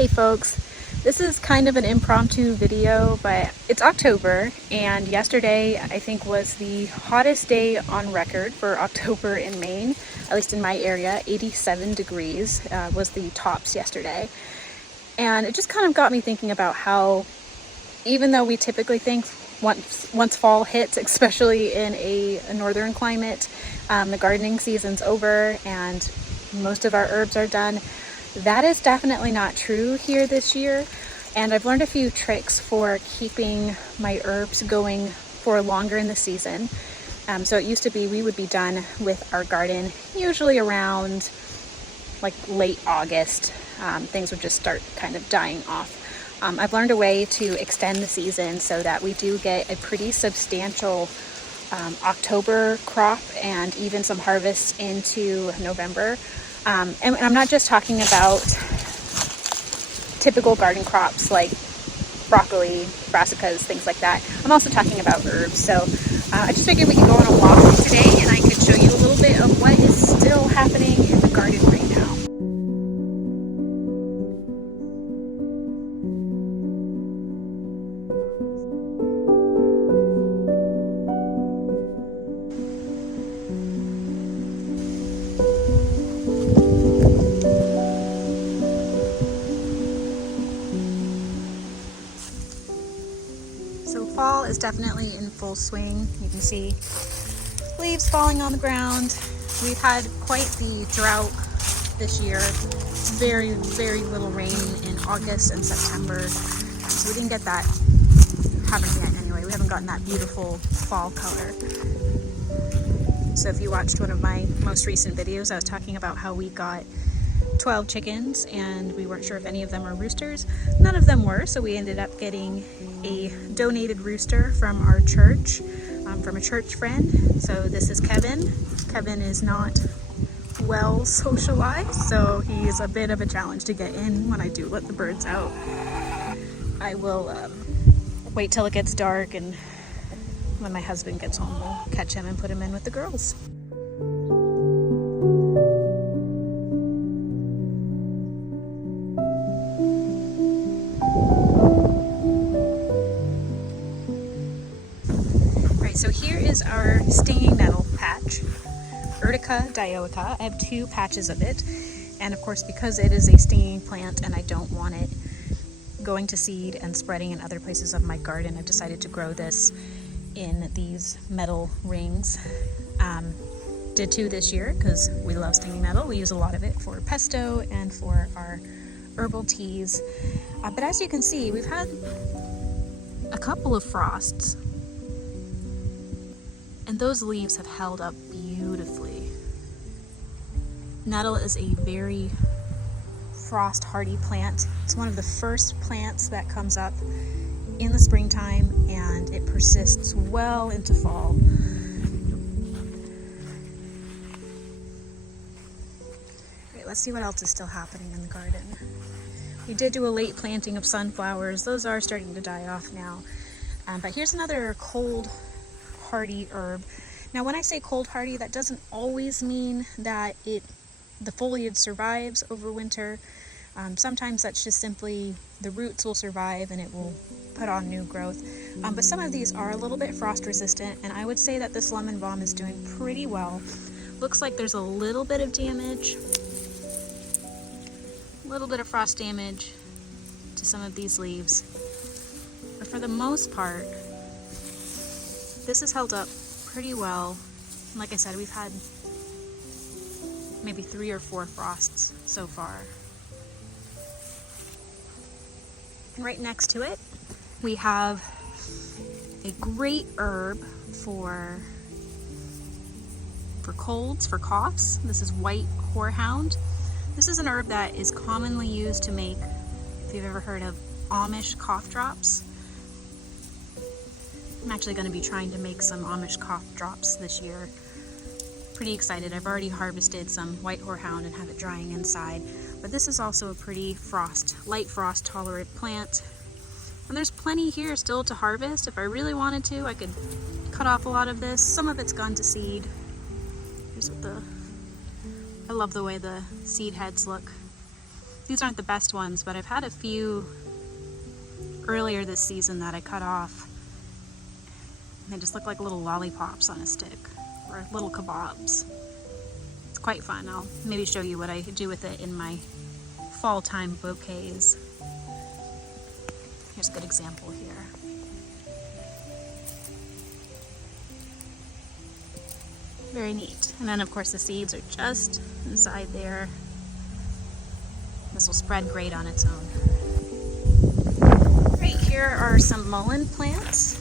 Hey folks, this is kind of an impromptu video, but it's October and yesterday I think was the hottest day on record for October in Maine, at least in my area. 87 degrees was the tops yesterday. And it just kind of got me thinking about how, even though we typically think once fall hits, especially in a northern climate, the gardening season's over and most of our herbs are done, that is definitely not true here this year. And I've learned a few tricks for keeping my herbs going for longer in the season. So it used to be we would be done with our garden usually around like late August. Things would just start kind of dying off. I've learned a way to extend the season so that we do get a pretty substantial October crop and even some harvests into November. And I'm not just talking about typical garden crops like broccoli, brassicas, things like that. I'm also talking about herbs. So I just figured we could go on a walk today and I could show you a little bit of what is still happening in the garden right now. So fall is definitely in full swing. You can see leaves falling on the ground. We've had quite the drought this year. Very, very little rain in August and September. So we didn't get that, haven't yet anyway. We haven't gotten that beautiful fall color. So if you watched one of my most recent videos, I was talking about how we got 12 chickens and we weren't sure if any of them were roosters. None of them were, so we ended up getting a donated rooster from our church, from a church friend. So this is Kevin. Kevin is not well socialized, so he's a bit of a challenge to get in when I do let the birds out. I will wait till it gets dark, and when my husband gets home, we'll catch him and put him in with the girls. So here is our stinging nettle patch, Urtica dioica. I have two patches of it, and of course because it is a stinging plant and I don't want it going to seed and spreading in other places of my garden, I've decided to grow this in these metal rings. Did two this year because we love stinging nettle. We use a lot of it for pesto and for our herbal teas. But as you can see, we've had a couple of frosts, and those leaves have held up beautifully. Nettle is a very frost hardy plant. It's one of the first plants that comes up in the springtime and it persists well into fall. Right, let's see what else is still happening in the garden. We did do a late planting of sunflowers. Those are starting to die off now. But here's another cold hardy herb. Now when I say cold hardy, that doesn't always mean that the foliage survives over winter. Sometimes that's just simply the roots will survive and it will put on new growth. But some of these are a little bit frost resistant, and I would say that this lemon balm is doing pretty well. Looks like there's a little bit of damage, a little bit of frost damage to some of these leaves. But for the most part, this has held up pretty well. Like I said, we've had maybe 3 or 4 frosts so far. And right next to it, we have a great herb for colds, for coughs. This is white horehound. This is an herb that is commonly used to make, if you've ever heard of Amish cough drops. I'm actually going to be trying to make some Amish cough drops this year. Pretty excited. I've already harvested some white horehound and have it drying inside. But this is also a pretty light frost tolerant plant. And there's plenty here still to harvest. If I really wanted to, I could cut off a lot of this. Some of it's gone to seed. Here's what I love the way the seed heads look. These aren't the best ones, but I've had a few earlier this season that I cut off. And they just look like little lollipops on a stick, or little kebabs. It's quite fun. I'll maybe show you what I do with it in my fall time bouquets. Here's a good example here. Very neat. And then of course the seeds are just inside there. This will spread great on its own. Right here are some mullein plants.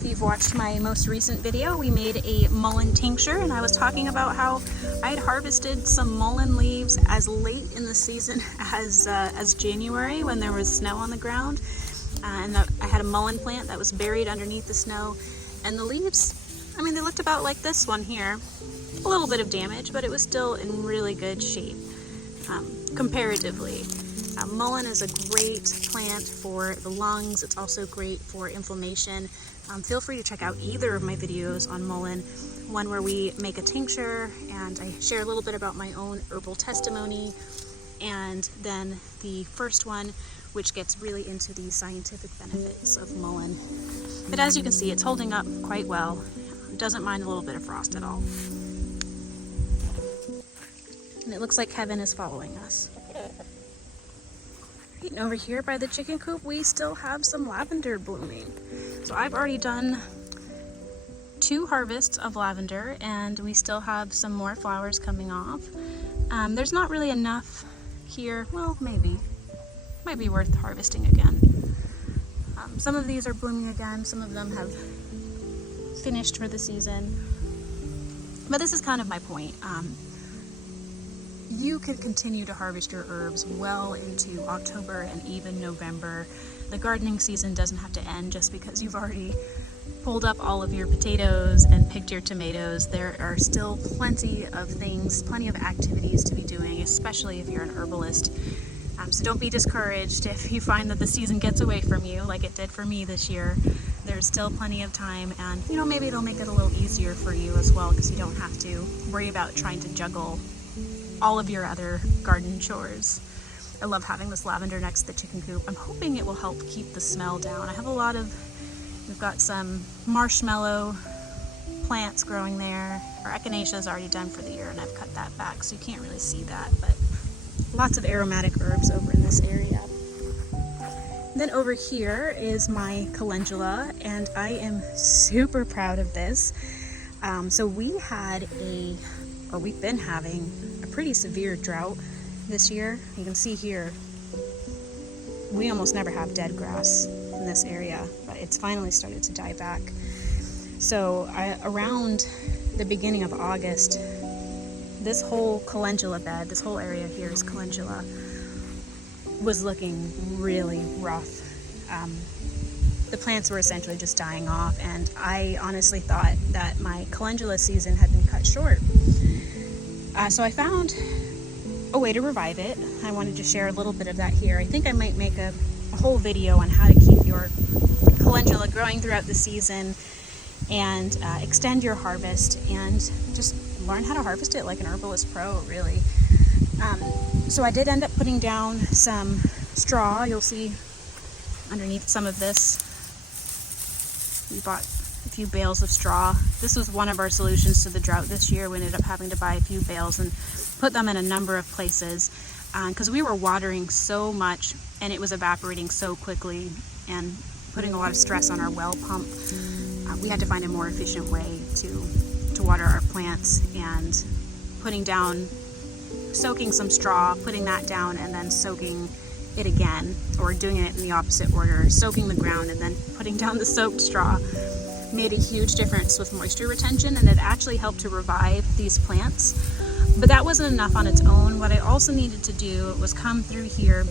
If you've watched my most recent video, we made a mullein tincture, and I was talking about how I had harvested some mullein leaves as late in the season as January when there was snow on the ground. And I had a mullein plant that was buried underneath the snow, and the leaves, I mean, they looked about like this one here. A little bit of damage, but it was still in really good shape, comparatively. Mullein is a great plant for the lungs. It's also great for inflammation. Feel free to check out either of my videos on mullein, one where we make a tincture and I share a little bit about my own herbal testimony, and then the first one, which gets really into the scientific benefits of mullein. But as you can see, it's holding up quite well. It doesn't mind a little bit of frost at all. And it looks like Kevin is following us. Right, and over here by the chicken coop, we still have some lavender blooming. So I've already done 2 harvests of lavender, and we still have some more flowers coming off. There's not really enough here. Well, maybe. Might be worth harvesting again. Some of these are blooming again. Some of them have finished for the season. But this is kind of my point. You can continue to harvest your herbs well into October and even November. The gardening season doesn't have to end just because you've already pulled up all of your potatoes and picked your tomatoes. There are still plenty of things, plenty of activities to be doing, especially if you're an herbalist. So don't be discouraged if you find that the season gets away from you, like it did for me this year. There's still plenty of time, and you know, maybe it'll make it a little easier for you as well, because you don't have to worry about trying to juggle all of your other garden chores. I love having this lavender next to the chicken coop. I'm hoping it will help keep the smell down. I have we've got some marshmallow plants growing there. Our echinacea is already done for the year, and I've cut that back, so you can't really see that, but lots of aromatic herbs over in this area. Then over here is my calendula, and I am super proud of this. So we've been having a pretty severe drought this year. You can see here, we almost never have dead grass in this area, but it's finally started to die back. So around the beginning of August, this whole calendula bed, this whole area here is calendula, was looking really rough. The plants were essentially just dying off, and I honestly thought that my calendula season had been cut short. So I found a way to revive it. I wanted to share a little bit of that here. I think I might make a whole video on how to keep your calendula growing throughout the season and extend your harvest and just learn how to harvest it like an herbalist pro, really. So I did end up putting down some straw. You'll see underneath some of this, we bought a few bales of straw. This was one of our solutions to the drought this year. We ended up having to buy a few bales and put them in a number of places because we were watering so much and it was evaporating so quickly and putting a lot of stress on our well pump. We had to find a more efficient way to water our plants, and soaking some straw, putting that down, and then soaking it again, or doing it in the opposite order, soaking the ground and then putting down the soaked straw, made a huge difference with moisture retention, and it actually helped to revive these plants. But that wasn't enough on its own. What I also needed to do was come through here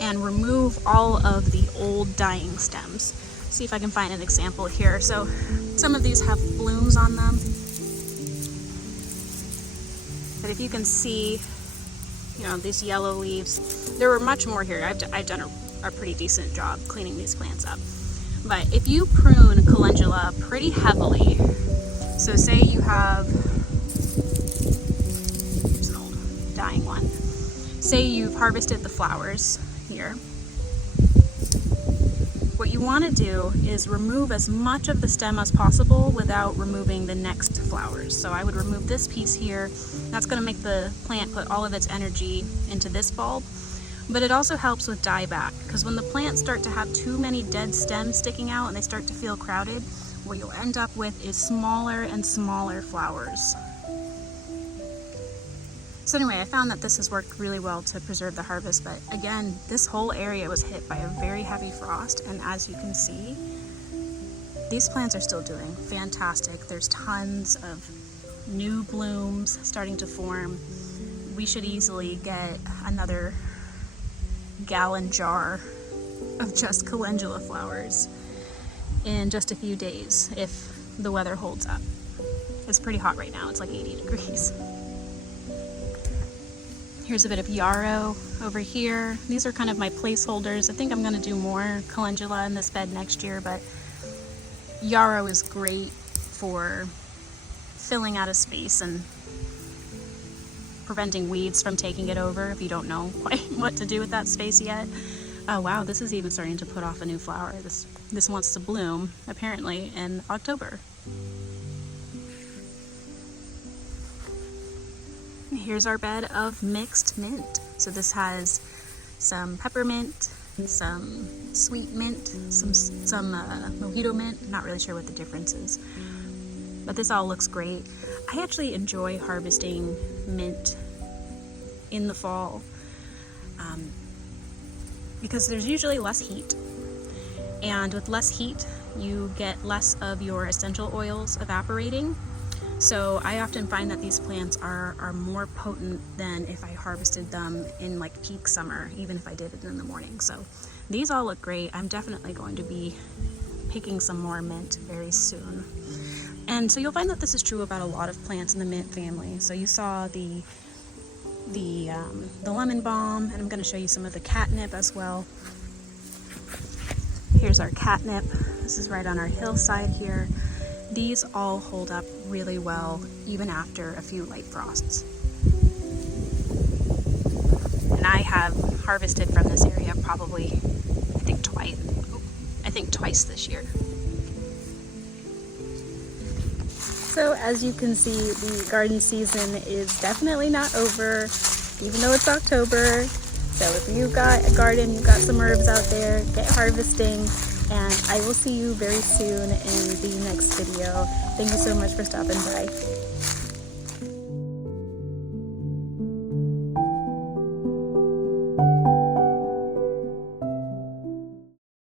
and remove all of the old dying stems. See if I can find an example here. So some of these have blooms on them, but if you can see, you know, these yellow leaves, there were much more here. I've done a pretty decent job cleaning these plants up. But if you prune calendula pretty heavily, so say you have, here's an old dying one. say you've harvested the flowers here, what you want to do is remove as much of the stem as possible without removing the next flowers. So I would remove this piece here. That's going to make the plant put all of its energy into this bulb. But it also helps with dieback, because when the plants start to have too many dead stems sticking out and they start to feel crowded, what you'll end up with is smaller and smaller flowers. So anyway, I found that this has worked really well to preserve the harvest, but again, this whole area was hit by a very heavy frost, and as you can see, these plants are still doing fantastic. There's tons of new blooms starting to form. We should easily get another gallon jar of just calendula flowers in just a few days if the weather holds up. It's pretty hot right now, it's like 80 degrees. Here's a bit of yarrow over here. These are kind of my placeholders. I think I'm gonna do more calendula in this bed next year, but yarrow is great for filling out a space and preventing weeds from taking it over if you don't know quite what to do with that space yet. Oh wow, this is even starting to put off a new flower. This wants to bloom apparently in October. Here's our bed of mixed mint. So this has some peppermint, some sweet mint, some mojito mint. Not really sure what the difference is, but this all looks great. I actually enjoy harvesting mint in the fall because there's usually less heat, and with less heat you get less of your essential oils evaporating. So I often find that these plants are more potent than if I harvested them in like peak summer, even if I did it in the morning. So these all look great. I'm definitely going to be picking some more mint very soon. And so you'll find that this is true about a lot of plants in the mint family. So you saw the lemon balm, and I'm going to show you some of the catnip as well. Here's our catnip. This is right on our hillside here. These all hold up really well even after a few light frosts. And I have harvested from this area probably, I think twice this year. So as you can see, the garden season is definitely not over, even though it's October. So if you've got a garden, you've got some herbs out there, get harvesting. And I will see you very soon in the next video. Thank you so much for stopping by.